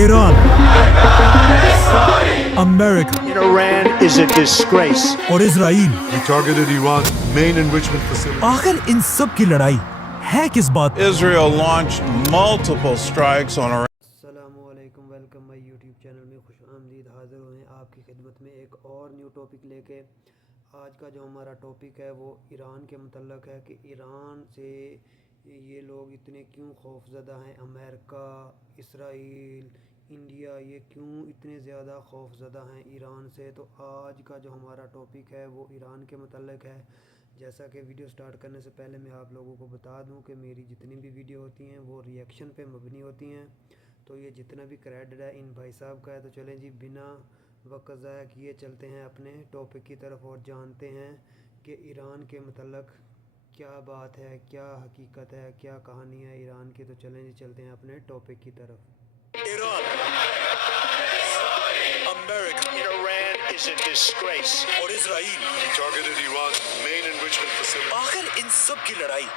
Iran, America Iran is a disgrace. اور اسرائیل، We targeted Iran's main enrichment facility. آخر ان سب کی لڑائی ہے کس بات پر؟ Israel launched multiple strikes on Iran. السلام علیکم، ویلکم مائی یوٹیوب چینل میں خوش آمدید، حاضر ہوئے ہیں آپ کی خدمت میں ایک اور نیو ٹاپک لے کے۔ آج کا جو ہمارا ٹاپک ہے وہ ایران کے متعلق ہے کہ ایران سے یہ لوگ اتنے کیوں خوف زدہ ہیں، امریکہ، اسرائیل، انڈیا، یہ کیوں اتنے زیادہ خوف زدہ ہیں ایران سے۔ تو آج کا جو ہمارا ٹاپک ہے وہ ایران کے متعلق ہے۔ جیسا کہ ویڈیو سٹارٹ کرنے سے پہلے میں آپ لوگوں کو بتا دوں کہ میری جتنی بھی ویڈیو ہوتی ہیں وہ ری ایکشن پہ مبنی ہوتی ہیں، تو یہ جتنا بھی کریڈٹ ہے ان بھائی صاحب کا ہے۔ تو چلیں جی، بنا وقت ضائع کیے چلتے ہیں اپنے ٹاپک کی طرف اور جانتے ہیں کہ ایران کے متعلق کیا بات ہے، کیا حقیقت ہے، کیا کہانی ہے ایران کی۔ تو چلیں جی، چلتے ہیں اپنے ٹاپک کی طرف۔ ایران، امریکہ Iran is a disgrace. اور اسرائیل، We targeted Iran's main enrichment facility. آخر ان سب کی لڑائی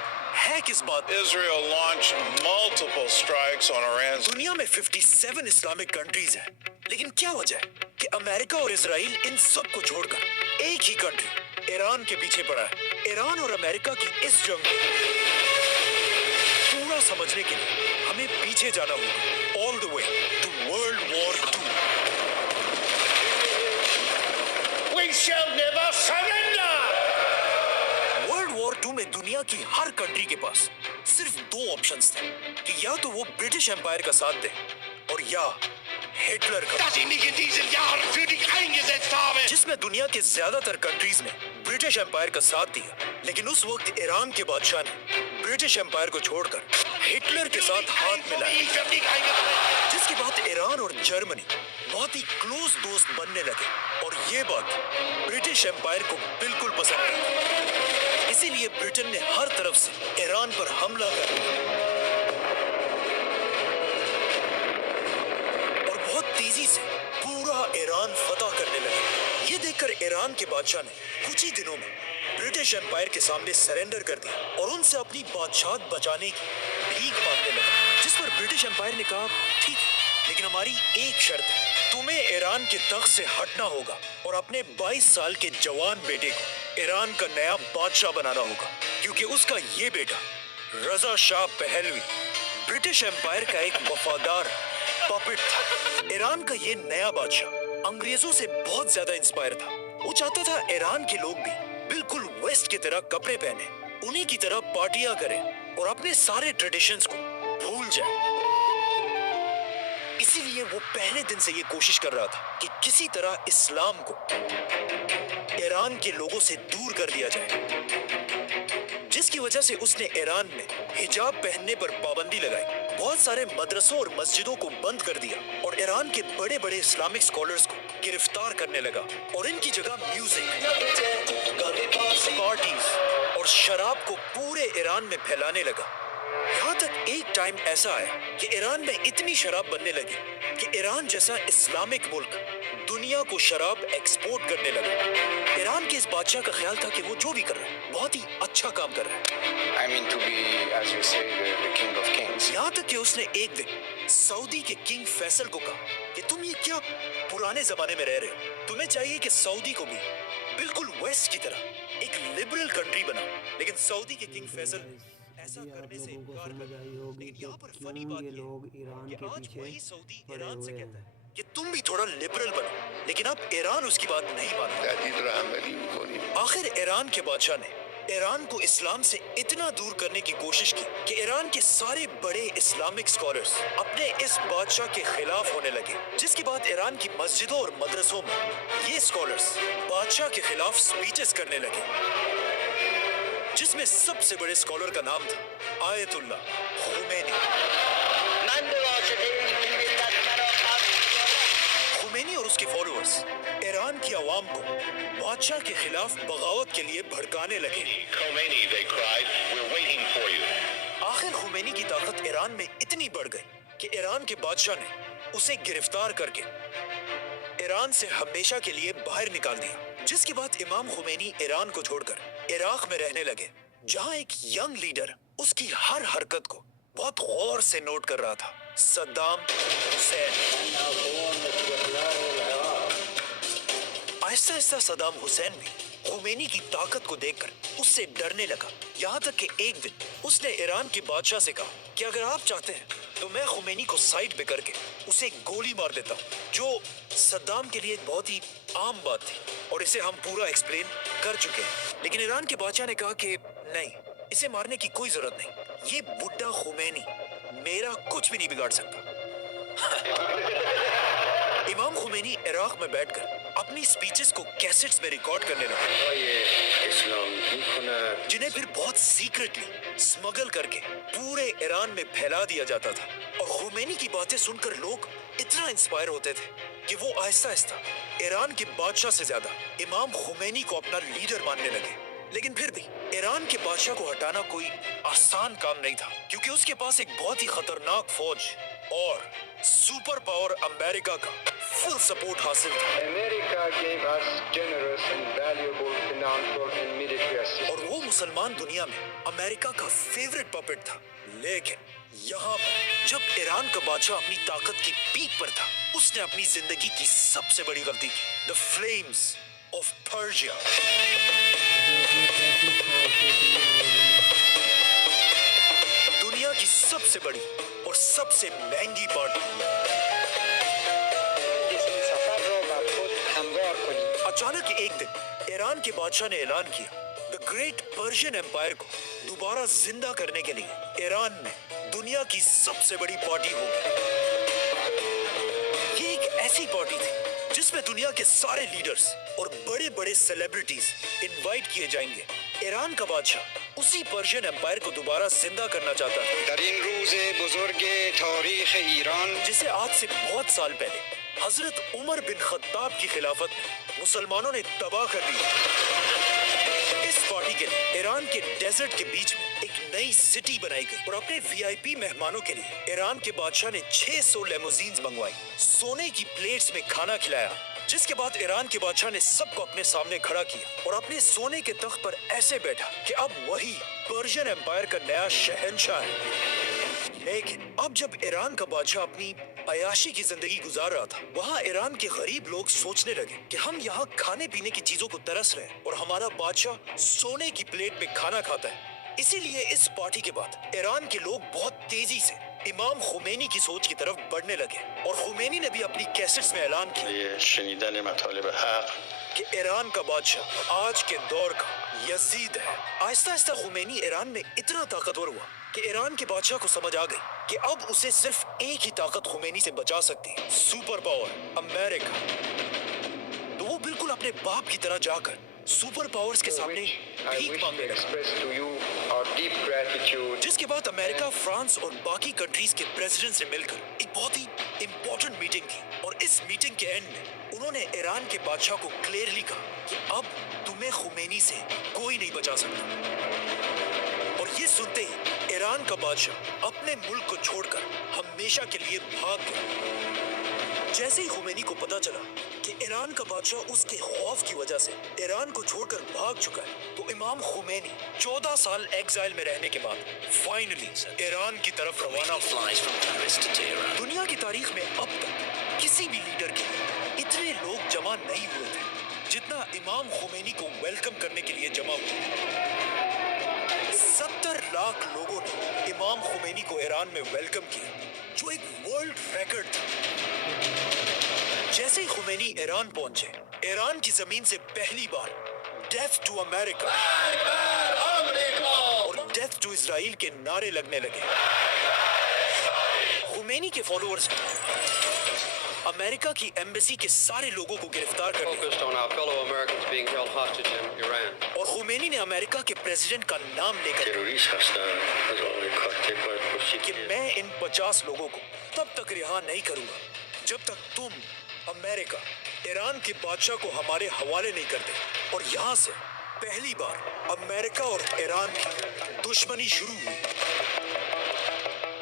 ہے کس بات پر؟ Israel launched multiple strikes on Iran. دنیا میں 57 اسلامک کنٹریز ہیں، لیکن کیا وجہ ہے کہ امریکہ اور اسرائیل ان سب کو چھوڑ کر ایک ہی کنٹری ایران کے پیچھے پڑا ہے؟ ایران اور امریکہ کی اس جنگ کو پورا سمجھنے کے لیے ہمیں پیچھے جانا ہوگا، all the way to World War II۔ We shall never surrender. World war 2 میں دنیا کی ہر کنٹری کے پاس صرف دو آپشنز تھے کہ یا تو وہ برٹش امپائر کا ساتھ دے اور یا ہٹلر کا، Das ich nicht in diesen Jahren für dich eingesetzt habe. جس میں دنیا کے زیادہ تر کنٹریز نے برٹش امپائر کا ساتھ دیا، لیکن اس وقت ایران کے بادشاہ نے برٹش امپائر کو چھوڑ کر ہٹلر کے ساتھ ہاتھ ملایا، Ich hab dich eingesetzt. جس کے بعد ایران اور جرمنی بہت ہی کلوز دوست بننے لگے، اور یہ بات برٹش امپائر کو بالکل پسند نہیں۔ اسی لیے برٹن نے ہر طرف سے ایران پر حملہ کر دیا اور بہت تیزی سے پورا ایران فتح کرنے لگے۔ یہ دیکھ کر ایران کے بادشاہ نے کچھ ہی دنوں میں برٹش امپائر کے سامنے سرنڈر کر دیا اور ان سے اپنی بادشاہت بچانے کی بھیک مانگنے لگا، جس پر برٹش امپائر نے کہا ٹھیک ہے، لیکن ہماری ایک شرط ہے، تمہیں ایران کے تخت سے ہٹنا ہوگا اور اپنے 22 سال کے جوان بیٹے کو ایران کا نیا بادشاہ بنانا ہوگا، کیونکہ اس کا یہ بیٹا رضا شاہ پہلوی برٹش امپائر کا ایک وفادار پاپٹ تھا۔ ایران کا یہ نیا بادشاہ انگریزوں سے بہت زیادہ انسپائر تھا۔ وہ چاہتا تھا ایران کے لوگ بھی بالکل ویسٹ کی طرح کپڑے پہنے، انہی کی طرح پارٹیاں کریں اور اپنے سارے ٹریڈیشنز کو بھول جائیں۔ اسی لیے وہ پہلے دن سے یہ کوشش کر رہا تھا کہ کسی طرح اسلام کو ایران کے لوگوں سے دور کر دیا جائے، جس کی وجہ سے اس نے ایران میں حجاب پہننے پر پابندی لگائی، بہت سارے مدرسوں اور مسجدوں کو بند کر دیا اور ایران کے بڑے بڑے اسلامک اسکالرز کو گرفتار کرنے لگا اور ان کی جگہ میوزک، پارٹیز اور شراب کو پورے ایران میں پھیلانے لگا۔ یہاں تک ایک ٹائم ایسا آیا کہ ایران میں اتنی شراب بننے لگی کہ ایران جیسا اسلامک ملک دنیا کو شراب ایکسپورٹ کرنے لگا۔ ایران کے اس بادشاہ کا خیال تھا کہ وہ جو بھی کر رہا ہے بہت ہی اچھا کام کر رہا ہے، I mean to be, as you say, the king of kings. یہاں تک کہ اس نے ایک دن سعودی کے کنگ فیصل کو کہا کہ تم یہ کیا پرانے زمانے میں رہ رہے ہو، تمہیں چاہیے کہ سعودی کو بھی بالکل ویسٹ کی طرح ایک لبرل کنٹری بنا، لیکن سعودی کے کنگ فیصل ایسا جی، آپ کرنے سے لوگوں کو انکار سمجھ کر آئی دیا۔ ہوگی لیکن کہ یہاں پر فنی کیوں بات یہ یہ لوگ ہے ایران کہ کے آج وہی پیچھے سعودی پڑے ایران سے ہوئے کہتا ہیں۔ ہے کہ تم بھی تھوڑا لبرل بنو، لیکن اب ایران اس کی بات نہیں مانتا۔ تهدید را عملی می‌کنیم. آخر ایران کے بادشاہ نے ایران کو اسلام سے اتنا دور کرنے کی کوشش کی کہ ایران کے سارے بڑے اسلامک اسکالرز اپنے اس بادشاہ کے خلاف ہونے لگے، جس کے بعد ایران کی مسجدوں اور مدرسوں میں یہ اسکالرز بادشاہ کے خلاف سپیچز کرنے لگے، جس میں سب سے بڑے اسکالر کا نام تھا آیت اللہ خمینی۔ خمینی اور اس کے فالوورز ایران کی عوام کو بادشاہ کے خلاف بغاوت کے لیے بھڑکانے لگے۔ Khomeini, they cried, we're waiting for you. آخر خمینی کی طاقت ایران میں اتنی بڑھ گئی کہ ایران کے بادشاہ نے اسے گرفتار کر کے ایران سے ہمیشہ کے لیے باہر نکال دیا، جس کے بعد امام خمینی ایران کو چھوڑ کر عراق میں رہنے لگے، جہاں ایک ینگ لیڈر اس کی ہر حرکت کو بہت غور سے نوٹ کر رہا تھا، صدام حسین۔ आहिस्ता सदाम हुसैन भी खुमैनी की ताकत को देखकर उससे डरने लगा। यहाँ तक कि एक दिन उसने ईरान के बादशाह से कहा कि अगर आप चाहते हैं तो मैं खुमैनी को साइड पे करके उसे गोली मार देता हूँ, जो सद्दाम के लिए एक बहुत ही आम बात थी और इसे हम पूरा एक्सप्लेन कर चुके हैं। लेकिन ईरान के बादशाह ने कहा कि नहीं, इसे मारने की कोई जरूरत नहीं, ये बुड्ढा खुमैनी मेरा कुछ भी नहीं बिगाड़ सकता। इमाम खुमैनी इराक में बैठकर अपनी स्पीचेस को कैसेट्स में रिकॉर्ड करने लगा, जिन्हें फिर बहुत सीक्रेटली स्मगल करके पूरे ईरान में फैला दिया जाता था। और खुमैनी की बातें सुनकर लोग इतना इंस्पायर होते थे कि वो आहिस्ता आहिस्ता ईरान के बादशाह से ज्यादा इमाम खुमैनी को अपना लीडर मानने लगे। लेकिन फिर भी ईरान के बादशाह को हटाना कोई आसान काम नहीं था, क्योंकि उसके पास एक बहुत ही खतरनाक फौज और सुपर पावर अमेरिका का फुल सपोर्ट हासिल था। America gave us generous and valuable financial and military assistance. और वो मुसलमान दुनिया में अमेरिका का फेवरेट पपेट था। लेकिन यहाँ पर जब ईरान का बादशाह अपनी ताकत की पीक पर था, उसने अपनी जिंदगी की सबसे बड़ी गलती की, द फ्लेम्स ऑफ पर्शिया। दुनिया की सबसे बड़ी और सबसे महंगी पार्टी। अचानक एक दिन ईरान के बादशाह ने ऐलान किया, द ग्रेट पर्शियन एम्पायर को दोबारा जिंदा करने के लिए ईरान में दुनिया की सबसे बड़ी पार्टी होगी। ये एक ऐसी पार्टी थी जिसमें दुनिया के सारे लीडर्स और बड़े बड़े सेलिब्रिटीज इनवाइट किए जाएंगे। ईरान का बादशाह उसी पर्शियन एम्पायर को दोबारा जिंदा करना चाहता था, در این روز بزرگ تاریخ ایران जिसे आज से बहुत साल पहले हजरत उमर बिन खत्ताब की खिलाफत में मुसलमानों ने तबाह कर दिया। इस पार्टी के लिए ईरान के डेजर्ट के बीच में एक नई सिटी बनाई गई और अपने वीआईपी मेहमानों के लिए ईरान के बादशाह ने 600 लेमोजीन्स मंगवाई, सोने की प्लेट्स में खाना खिलाया, जिसके बाद ईरान के बादशाह ने सबको अपने सामने खड़ा किया और अपने सोने के तख्त पर ऐसे बैठा कि अब वही पर्शियन एम्पायर का नया शहंशाह है। लेकिन अब जब ईरान का बादशाह अपनी अयाशी की जिंदगी गुजार रहा था, वहाँ ईरान के गरीब लोग सोचने लगे कि हम यहाँ खाने पीने की चीजों को तरस रहे हैं और हमारा बादशाह सोने की प्लेट में खाना खाता है। इसीलिए इस पार्टी के बाद ईरान के लोग बहुत तेजी से इमाम खुमैनी की सोच की तरफ बढ़ने लगे और खुमैनी ने भी अपनी कैसेट्स में ऐलान किया شنیدن مطالب حق कि ईरान का बादशाह आज के दौर का यजीद है। आहिस्ता आहिस्ता खुमैनी ईरान में इतना ताकतवर हुआ कि ईरान के बादशाह को समझ आ गई कि अब उसे सिर्फ एक ही ताकत खुमैनी से बचा सकती है, सुपर पावर अमेरिका। तो वो बिल्कुल अपने बाप की तरह जाकर सुपर पावर्स के सामने I भीख wish to मांगने लगा, express to you our deep gratitude. जिसके बाद अमेरिका, फ्रांस और बाकी कंट्रीज के प्रेसिडेंट से मिलकर एक बहुत ही इम्पोर्टेंट मीटिंग की और इस मीटिंग के एंड में उन्होंने ईरान के बादशाह को क्लियरली कहा कि अब तुम्हें खुमैनी से कोई नहीं बचा सकता। और ये सुनते ही ईरान का बादशाह अपने मुल्क को छोड़कर हमेशा के लिए भाग गया। जैसे ही खुमैनी को पता चला कि ईरान का बादशाह उसके खौफ की वजह से ईरान को छोड़कर भाग चुका है, तो इमाम खुमैनी 14 साल एग्जाइल में रहने के बाद फाइनली ईरान की तरफ रवाना हुआ। दुनिया की तारीख में अब तक किसी भी लीडर के लिए इतने लोग जमा नहीं हुए थे जितना इमाम खुमैनी को वेलकम करने के लिए जमा हुए। 70 लाख लोगों ने इमाम खुमैनी को ईरान में वेलकम किया, जो एक वर्ल्ड रिकॉर्ड था। जैसे ही खुमैनी ईरान पहुंचे, ईरान की जमीन से पहली बार डेथ टू अमेरिका और डेथ टू इजराइल के नारे लगने लगे। खुमैनी के फॉलोअर्स अमेरिका की एम्बेसी के सारे लोगों को गिरफ्तार कर लिया Focused on our fellow Americans being held hostage in Iran. और खुमैनी ने अमेरिका के प्रेसिडेंट का नाम लेकर تروریست هستن از آقای کارتر باید پرسید कि मैं इन 50 लोगों को तब तक रिहा नहीं करूंगा जब तक तुम अमेरिका ईरान के बादशाह को हमारे हवाले नहीं करते। और यहाँ से पहली बार अमेरिका और ईरान की दुश्मनी शुरू हुई।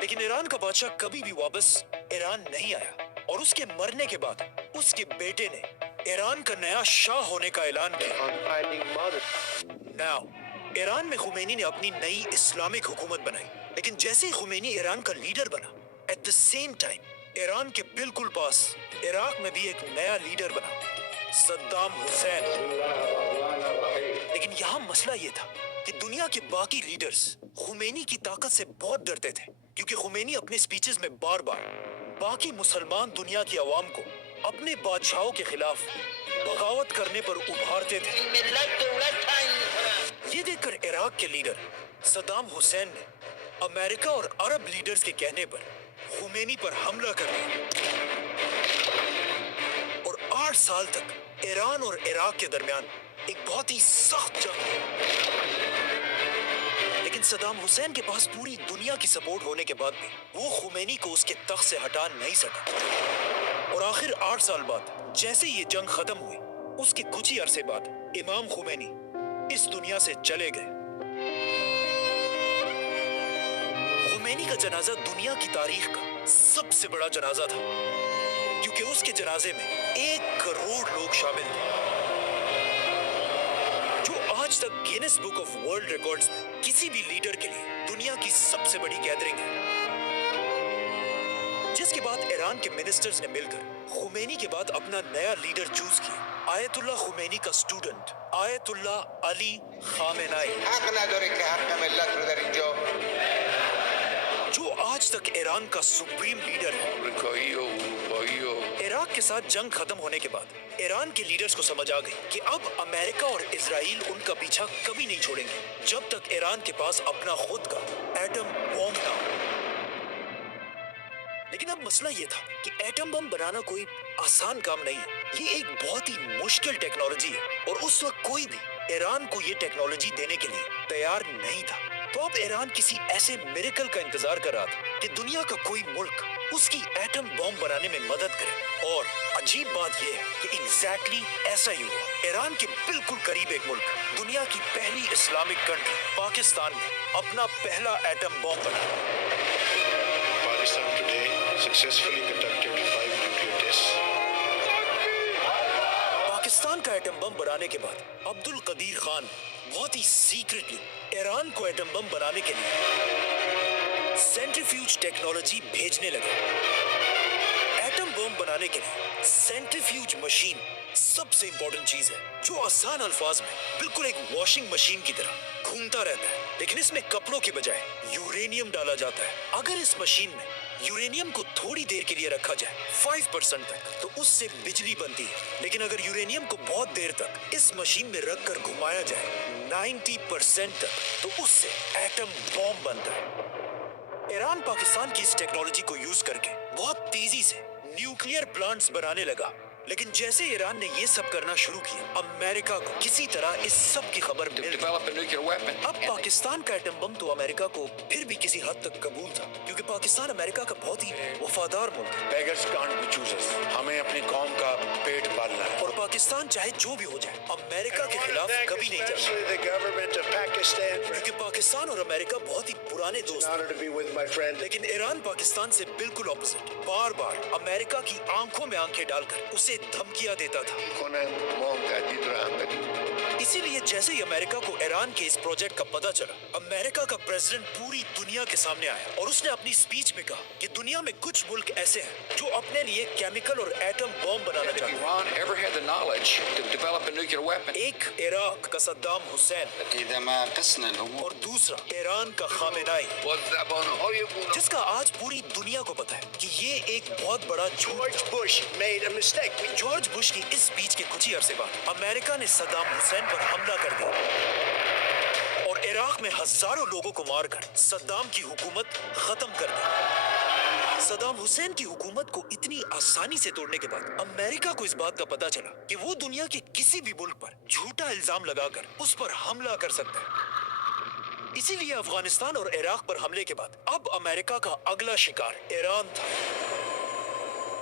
लेकिन ईरान का बादशाह कभी भी वापस ईरान नहीं आया और उसके मरने के बाद उसके बेटे ने ईरान का नया शाह होने का ऐलान किया। On finding mother. Now Iran में खुमैनी ने अपनी नई इस्लामिक हुकूमत बनाई, लेकिन जैसे ही खुमैनी ईरान का लीडर बना, at the same time Iran के बिल्कुल पास इराक में भी एक नया लीडर बना, सद्दाम हुसैन। लेकिन यहाँ मसला ये था कि दुनिया के बाकी लीडर्स खुमैनी की ताकत से बहुत डरते थे, क्योंकि खुमैनी अपने स्पीचेस में बार बार बाकी मुसलमान दुनिया की आवाम को अपने बादशाहों के खिलाफ बगावत करने पर उभारते थे। ये देखकर इराक के लीडर सद्दाम हुसैन ने अमेरिका और अरब लीडर्स के कहने पर खुमैनी पर हमला कर दिया और 8 साल तक ईरान और इराक के दरमियान एक बहुत ही सख्त जंग हुई। लेकिन सद्दाम हुसैन के पास पूरी दुनिया की सपोर्ट होने के बाद भी वो खुमैनी को उसके तख्त से हटा नहीं सका। और आखिर 8 साल बाद जैसे ये जंग खत्म हुई, उसके कुछ ही अरसे बाद इमाम खुमैनी इस दुनिया से चले गए। खुमैनी का जनाजा दुनिया की तारीख का सबसे बड़ा जनाजा था, क्योंकि उसके जनाजे में 1 करोड़ लोग शामिल थे, जो आज तक Guinness book of world records में किसी भी लीडर के लिए दुनिया की सबसे बड़ी गैदरिंग है। जिसके बाद ईरान के मिनिस्टर्स ने मिलकर खुमैनी के बाद अपना नया लीडर चूज किया, आयतुल्लाह खुमैनी का स्टूडेंट आयतुल्लाह अली खामेनाई, जो आज तक ईरान का सुप्रीम लीडर है। इराक के साथ जंग खत्म होने के बाद ईरान के लीडर्स को समझ आ गई कि अब अमेरिका और इजराइल उनका पीछा कभी नहीं छोड़ेंगे जब तक ईरान के पास अपना खुद का एटम बॉम्ब ना हो। लेकिन अब मसला ये था कि एटम बम बनाना कोई आसान काम नहीं है। ये एक बहुत ही मुश्किल टेक्नोलॉजी है और उस वक्त कोई भी ईरान को ये टेक्नोलॉजी देने के लिए तैयार नहीं था। तो अब ईरान किसी ऐसे मिरेकल का इंतजार कर रहा था कि दुनिया का कोई मुल्क उसकी एटम बॉम्ब बनाने में मदद करे। और अजीब बात यह है कि एग्जैक्टली ऐसा ही हुआ। ईरान के बिल्कुल करीब एक मुल्क, दुनिया की पहली इस्लामिक कंट्री पाकिस्तान ने अपना पहला एटम बॉम्ब बनाया। Pakistan today successfully conducted 5 nuclear tests. Pakistan का एटम बम बनाने के बाद अब्दुल कदीर खान बहुत ही सीक्रेटली ईरान को एटम बम बनाने के लिए सेंट्रीफ्यूज टेक्नोलॉजी भेजने लगे। एटम बम बनाने के लिए सेंट्रीफ्यूज मशीन सबसे इंपॉर्टेंट चीज है, जो आसान अल्फाज में बिल्कुल एक वॉशिंग मशीन की तरह घूमता रहता है, लेकिन इसमें कपड़ों के बजाय यूरेनियम डाला जाता है। अगर इस मशीन में यूरेनियम को थोड़ी देर के लिए रखा जाए 5% तक, तो उससे बिजली बनती है। लेकिन अगर यूरेनियम को बहुत देर तक इस मशीन में रखकर घुमाया जाए 90% तक, तो उससे एटम बॉम्ब बनता है। ईरान पाकिस्तान की इस टेक्नोलॉजी को यूज करके बहुत तेजी से न्यूक्लियर प्लांट्स बनाने लगा। लेकिन जैसे ईरान ने ये सब करना शुरू किया, अमेरिका को किसी तरह इस सब की खबर मिल गई। अब पाकिस्तान का एटम बम तो अमेरिका को फिर भी किसी हद तक कबूल था, क्योंकि पाकिस्तान अमेरिका का बहुत ही वफादार मुल्क है। Beggars can't be choosers. हमें अपनी कौम का पेट पालना है। और पाकिस्तान चाहे जो भी हो जाए, अमेरिका के खिलाफ कभी नहीं जाएगा, the government of Pakistan क्योंकि पाकिस्तान और अमेरिका बहुत ही पुराने दोस्त हैं। to be with my friend. लेकिन ईरान पाकिस्तान से बिल्कुल ऑपोजिट, बार बार अमेरिका की आंखों में आंखें डालकर उसे धमकियां देता था। इसीलिए जैसे ही अमेरिका को ईरान के इस प्रोजेक्ट का पता चला, अमेरिका का प्रेसिडेंट पूरी दुनिया के सामने आया और उसने अपनी स्पीच में कहा कि दुनिया में कुछ मुल्क ऐसे हैं जो अपने लिए केमिकल और एटम बॉम्ब बनाना चाहते हैं। Iran ever had the knowledge to develop a nuclear weapon. एक इराक का सद्दाम हुसैन إذا ما قسنا الأمور और दूसरा ईरान का खामेनाई, जिसका आज पूरी दुनिया को पता है कि ये एक बहुत बड़ा झूठ। George Bush made a mistake. George Bush की इस स्पीच के कुछ ही अरसे बाद अमेरिका ने सद्दाम हुसैन पर हमला कर दिया और इराक में हजारों लोगों को मारकर सद्दाम की हुकूमत खत्म कर दी। सद्दाम हुसैन की हुकूमत को इतनी आसानी से तोड़ने के बाद अमेरिका को इस बात का पता चला कि वो दुनिया के किसी भी मुल्क पर झूठा इल्जाम लगाकर उस पर हमला कर सकता है। इसीलिए अफगानिस्तान और इराक पर हमले के बाद अब अमेरिका का अगला शिकार ईरान था।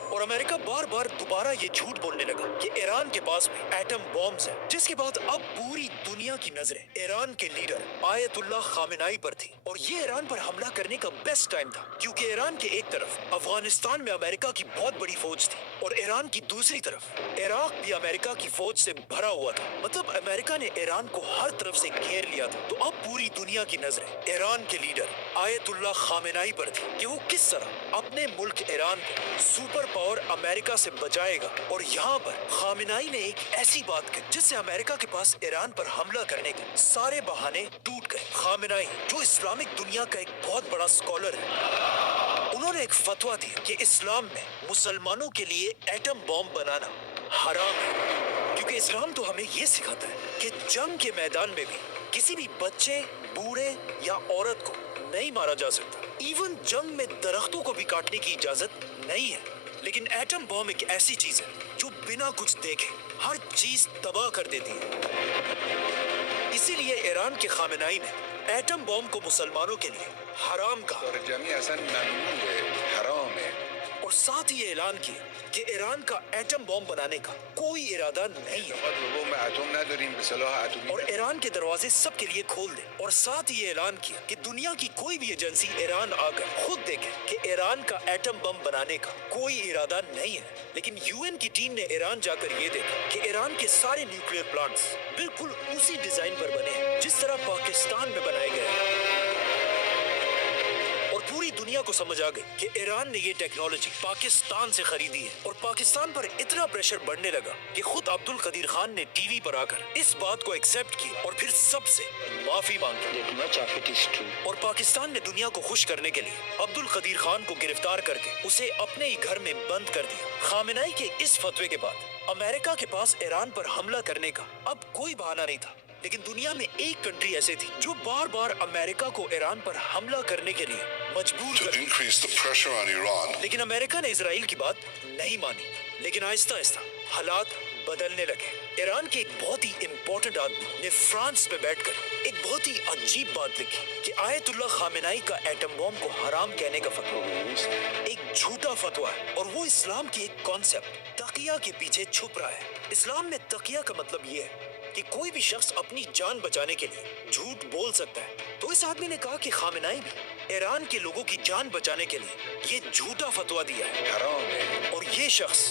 और अमेरिका बार बार दोबारा ये झूठ बोलने लगा कि ईरान के पास भी एटम बॉम्ब्स हैं, जिसके बाद अब पूरी दुनिया की नजरें ईरान के लीडर आयतुल्लाह खामेनाई पर थी। और ये ईरान पर हमला करने का बेस्ट टाइम था, क्योंकि ईरान के एक तरफ अफगानिस्तान में अमेरिका की बहुत बड़ी फौज थी और ईरान की दूसरी तरफ इराक भी अमेरिका की फौज से भरा हुआ था। मतलब अमेरिका ने ईरान को हर तरफ से घेर लिया था। तो अब पूरी दुनिया की नजरें ईरान के लीडर आयतुल्लाह खामेनाई पर थी कि वो किस तरह अपने मुल्क ईरान को सुपर पावर और अमेरिका से बचाएगा। और यहाँ पर खामिनाई ने एक ऐसी बात की जिससे अमेरिका के पास ईरान पर हमला करने के सारे बहाने टूट गए। खामिनाई जो इस्लामिक दुनिया का एक बहुत बड़ा स्कॉलर है, उन्होंने एक फतवा दिया कि इस्लाम में मुसलमानों के लिए एटम बॉम्ब बनाना हराम है, क्योंकि इस्लाम तो हमें ये सिखाता है कि जंग के मैदान में भी किसी भी बच्चे, बूढ़े या औरत को नहीं मारा जा सकता। इवन जंग में दरख्तों को भी काटने की इजाजत नहीं है। लेकिन एटम बॉम्ब एक ऐसी चीज है जो बिना कुछ देखे हर चीज तबाह कर देती है। इसीलिए ईरान के खामिनाई ने एटम बॉम्ब को मुसलमानों के लिए हराम कहा और साथ ही ऐलान किया कि ईरान का एटम बॉम्ब बनाने का कोई इरादा नहीं है और ईरान के दरवाजे सबके लिए खोल दे। और साथ ही ऐलान किया कि दुनिया की कोई भी एजेंसी ईरान आकर खुद देखे कि ईरान का एटम बम बनाने का कोई इरादा नहीं है। लेकिन यूएन की टीम ने ईरान जाकर ये देखा कि ईरान के सारे न्यूक्लियर प्लांट्स बिल्कुल उसी डिजाइन पर बने हैं जिस तरह पाकिस्तान में बनाए गए हैं। और पूरी दुनिया को समझ आ गई कि ईरान ने ये टेक्नोलॉजी पाकिस्तान से खरीदी है। और पाकिस्तान पर इतना प्रेशर बढ़ने लगा कि खुद अब्दुल कदीर खान ने टीवी पर आकर इस बात को एक्सेप्ट किया और फिर सबसे माफी मांगी। और पाकिस्तान ने दुनिया को खुश करने के लिए अब्दुल कदीर खान को गिरफ्तार करके उसे अपने ही घर में बंद कर दिया। खामिनाई के इस फतवे के बाद अमेरिका के पास ईरान पर हमला करने का अब कोई बहाना नहीं था। लेकिन दुनिया में एक कंट्री ऐसी थी जो बार बार अमेरिका को ईरान पर हमला करने के लिए मजबूर कर दिया। increase the pressure on Iran. लेकिन अमेरिका ने इजराइल की बात नहीं मानी। लेकिन आहिस्ता आहिस्ता हालात बदलने लगे। ईरान के एक बहुत ही इम्पोर्टेंट आदमी ने फ्रांस में बैठकर एक बहुत ही अजीब बात लिखी कि आयतुल्लाह खामिनाई का एटम बॉम्ब को हराम कहने का फतवा एक झूठा फतवा है और वो इस्लाम की एक कॉन्सेप्ट तकिया के पीछे छुप रहा है। इस्लाम में तकिया का मतलब ये है कि कोई भी शख्स अपनी जान बचाने के लिए झूठ बोल सकता है। तो इस आदमी ने कहा कि खामिनाई भी ईरान के लोगों की जान बचाने के लिए ये झूठा फतवा दिया है। और ये शख्स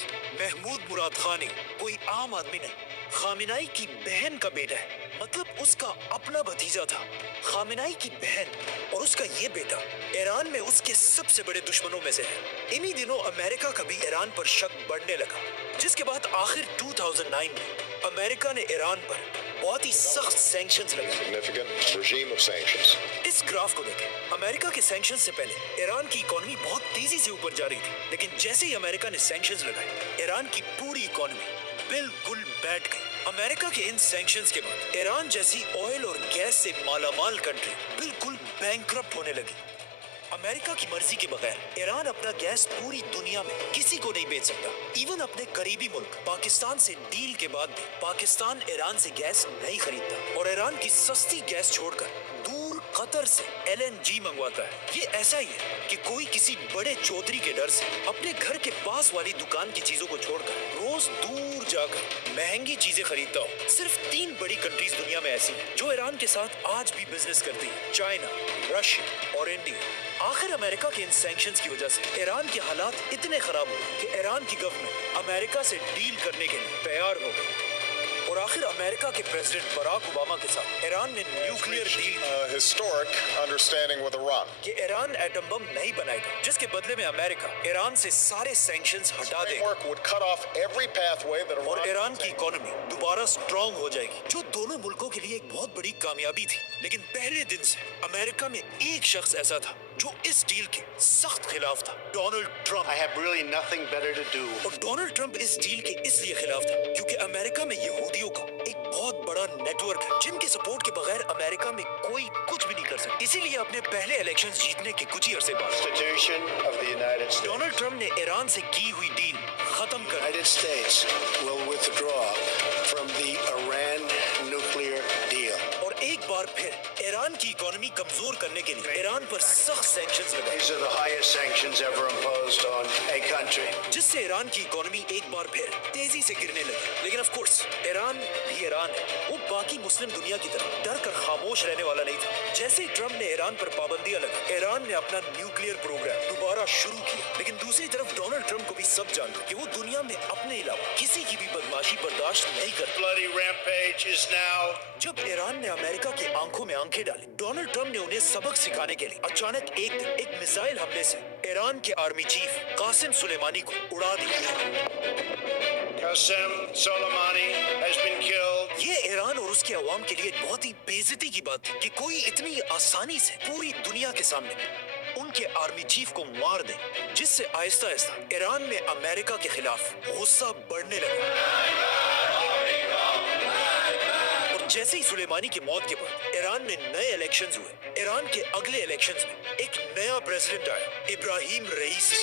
महमूद मुराद खानी कोई आम आदमी नहीं, खामिनाई की बहन का बेटा है। मतलब उसका अपना भतीजा था। खामिनाई की बहन और उसका ये बेटा ईरान में उसके सबसे बड़े दुश्मनों में से है। इन्हीं दिनों अमेरिका का भी ईरान पर शक बढ़ने लगा, जिसके बाद आखिर 2009 में अमेरिका ने ईरान पर बहुत ही सख्त सैंक्शंस लगाए। Significant regime of sanctions. इस ग्राफ को देखें। अमेरिका के सैंक्शंस से पहले ईरान की इकोनॉमी बहुत तेजी से ऊपर जा रही थी, लेकिन जैसे ही अमेरिका ने सैंक्शंस लगाए ईरान की पूरी इकोनॉमी बिल्कुल बैठ गई। अमेरिका के इन सैंक्शंस के बाद ईरान जैसी ऑयल और गैस से मालामाल कंट्री बिल्कुल बैंकरप्ट होने लगी। अमेरिका की मर्जी के बगैर ईरान अपना गैस पूरी दुनिया में किसी को नहीं बेच सकता। इवन अपने करीबी मुल्क पाकिस्तान से डील के बाद भी पाकिस्तान ईरान से गैस नहीं खरीदता और ईरान की सस्ती गैस छोड़कर दूर कतर से LNG मंगवाता है। ये ऐसा ही है कि कोई किसी बड़े चौधरी के डर से अपने घर के पास वाली दुकान की चीजों को छोड़कर रोज दूर जाकर महंगी चीजें खरीदता हो। सिर्फ 3 बड़ी कंट्रीज दुनिया में ऐसी हैं जो ईरान के साथ आज भी बिजनेस करती है, चाइना, रशिया और इंडिया। आखिर अमेरिका के इन सैंक्शंस की वजह से ईरान के हालात इतने खराब हुए कि ईरान की गवर्नमेंट अमेरिका से डील करने के लिए तैयार हो गई और आखिर अमेरिका के प्रेसिडेंट बराक ओबामा के साथ ईरान ने nuclear deal Historic understanding with Iran. कि ईरान एटम बम नहीं बनाएगा, जिसके बदले में अमेरिका ईरान से सारे सैंक्शंस हटा देगा Framework would cut off every pathway that और Iran ईरान की इकोनॉमी दोबारा स्ट्रांग हो जाएगी, जो दोनों मुल्कों के लिए एक बहुत बड़ी कामयाबी थी। लेकिन पहले दिन से अमेरिका में एक शख्स ऐसा था जो इस डील के सख्त खिलाफ था, Donald Trump. I have really nothing better to do. और डोनाल्ड ट्रंप इस डील के इसलिए खिलाफ था क्योंकि अमेरिका में यहूदियों का एक बहुत बड़ा नेटवर्क है जिनके सपोर्ट के बगैर अमेरिका में कोई कुछ भी नहीं कर सकता। इसीलिए अपने पहले इलेक्शंस जीतने के कुछ ही अरसे बाद Constitution of the United States. Donald Trump ने ईरान से की हुई डील खत्म कर दी। United States will withdraw from the Iran nuclear deal. और एक बार फिर ईरान की इकोनॉमी कमजोर करने के लिए ईरान पर सख्त सैंक्शंस लगाए, These are the highest sanctions ever imposed on a country. जिससे ईरान की इकोनॉमी एक बार फिर तेजी से गिरने लगी। लेकिन ऑफ कोर्स ईरान भी ईरान है, वो बाकी मुस्लिम दुनिया की तरह डर कर खामोश रहने वाला नहीं था। जैसे ही ट्रंप ने ईरान पर पाबंदियां लगा, ईरान ने अपना न्यूक्लियर प्रोग्राम दोबारा शुरू किया। लेकिन दूसरी तरफ डोनाल्ड ट्रंप को भी सब जानते कि वो दुनिया में अपने अलावा किसी की भी बदमाशी बर्दाश्त नहीं करता। Bloody rampage is now. जब ईरान ने अमेरिका की आंखों में आंख पंखे डाले। डोनाल्ड ट्रंप ने उन्हें सबक सिखाने के लिए अचानक एक दिन एक मिसाइल हमले से ईरान के आर्मी चीफ कासिम सुलेमानी को उड़ा दिया। Qasem Soleimani has been killed. ये ईरान और उसके अवाम के लिए बहुत ही बेइज्जती की बात थी कि कोई इतनी आसानी से पूरी दुनिया के सामने उनके आर्मी चीफ को मार दे, जिससे आहिस्ता आहिस्ता ईरान में अमेरिका के खिलाफ गुस्सा बढ़ने लगा। और जैसे ही सुलेमानी की मौत के बाद ईरान में नए इलेक्शंस हुए। ईरान के अगले इलेक्शंस में एक नया प्रेसिडेंट आया, इब्राहिम रईसी,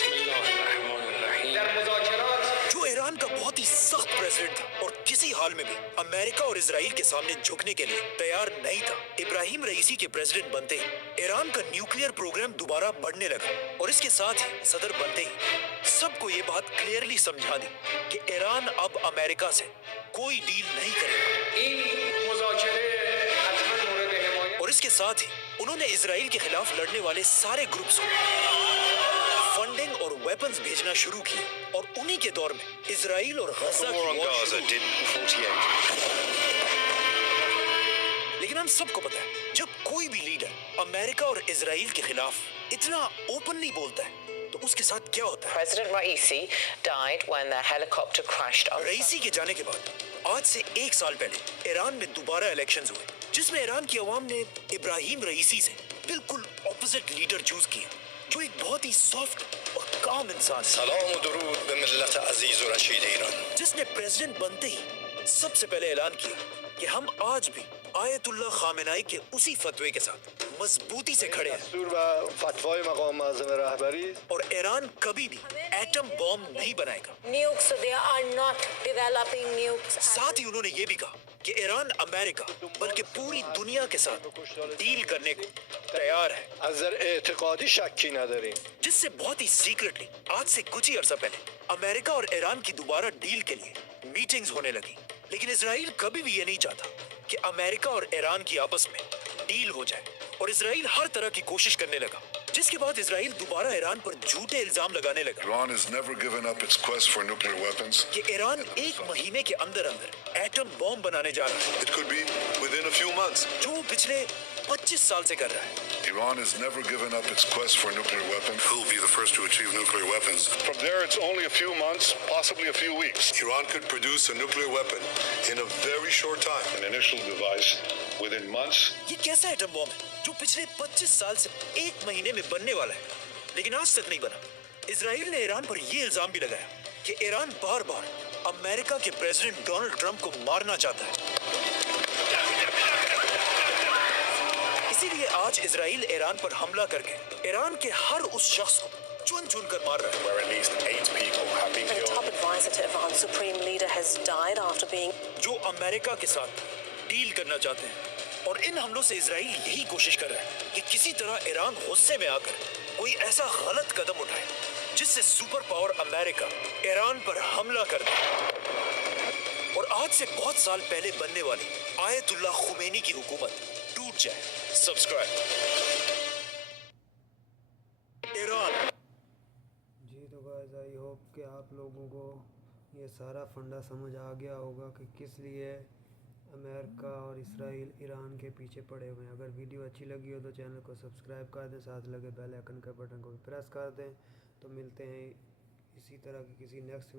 जो ईरान का बहुत ही सख्त प्रेसिडेंट था और किसी हाल में भी अमेरिका और इजराइल के सामने झुकने के लिए तैयार नहीं था। इब्राहिम रईसी के प्रेसिडेंट बनते ही ईरान का न्यूक्लियर प्रोग्राम दोबारा बढ़ने लगा और इसके साथ ही सदर बनते ही सबको ये बात क्लियरली समझा दी कि ईरान अब अमेरिका से कोई डील नहीं करेगा। और इसके साथ ही उन्होंने इजराइल के खिलाफ लड़ने वाले सारे ग्रुप्स को फंडिंग और वेपन्स भेजना शुरू किए और उन्हीं के दौर में इजराइल और गजा की वॉर शुरू हुई। लेकिन हम सबको पता है, जब कोई भी लीडर अमेरिका और इजराइल के खिलाफ इतना ओपनली बोलता है तो उसके साथ क्या होता है। President Raisi died when the helicopter crashed. रईसी के जाने के बाद आज से 1 साल पहले ईरान में दोबारा इलेक्शंस हुए, जिसमें ईरान की अवाम ने इब्राहिम रईसी से बिल्कुल ऑपोजिट लीडर चूज किया, जो एक बहुत ही सॉफ्ट और काम इंसान है। सलाम व दुरूद बिमिल्लत अजीज व रशीद ईरान। जिसने प्रेसिडेंट बनते ही सबसे पहले ऐलान किया कि हम आज भी आयतुल्लाह खामेनाई के उसी फतवे के साथ मजबूती से खड़े हैं और ईरान कभी भी एटम बॉम्ब नहीं बनाएगा। Nukes, they are not developing nukes. साथ ही उन्होंने ये भी कहा कि ईरान अमेरिका बल्कि पूरी दुनिया के साथ डील करने को तैयार है, از نظر اعتقادی شکی نداریم. जिससे बहुत ही सीक्रेटली आज से कुछ ही अर्सा पहले अमेरिका और ईरान की दोबारा डील के लिए मीटिंग्स होने लगी। लेकिन इजराइल कभी भी ये नहीं चाहता कि अमेरिका और ईरान की आपस में डील हो जाए और इजराइल हर तरह की कोशिश करने लगा, जिसके बाद इजराइल दोबारा ईरान पर झूठे इल्जाम लगाने लगा Iran has never given up its quest for nuclear weapons. कि ईरान 1 महीने के अंदर अंदर एटम बॉम्ब बनाने जा रहा है, It could be within a few months. जो वो पिछले 25 साल से कर रहा है। Iran has never given up its quest for nuclear weapons. Who will be the first to achieve nuclear weapons? From there, it's only a few months, possibly a few weeks. Iran could produce a nuclear weapon in a very short time. An initial device within months. ये कैसा atom bomb है जो पिछले 25 साल से 1 महीने में बनने वाला है, लेकिन आज तक नहीं बना। इजराइल ने ईरान पर यह इल्जाम भी लगाया कि ईरान बार बार अमेरिका के प्रेसिडेंट डोनाल्ड ट्रंप को मारना चाहता है। इसीलिए आज इजराइल ईरान पर हमला करके ईरान के हर उस शख्स को चुन चुन कर मार रहा है। Where at least 8 people have been The killed. top advisor to Iran's supreme leader has died after being जो अमेरिका के साथ डील करना चाहते हैं, और इन हमलों से इजराइल यही कोशिश कर रहा है कि किसी तरह ईरान गुस्से में आकर कोई ऐसा गलत कदम उठाए जिससे सुपर पावर अमेरिका ईरान पर हमला कर दे और आज से बहुत साल पहले बनने वाली आयतुल्लाह खुमैनी की हुकूमत टूट जाए। सब्सक्राइब। ईरान। जी तो गाइस, आई होप कि आप लोगों को ये सारा फंडा समझ आ गया होगा कि किस लिए अमेरिका और इसराइल ईरान के पीछे पड़े हुए हैं। अगर वीडियो अच्छी लगी हो तो चैनल को सब्सक्राइब कर दें, साथ लगे बेल आइकन के बटन को भी प्रेस कर दें। तो मिलते हैं इसी तरह की किसी नेक्स्ट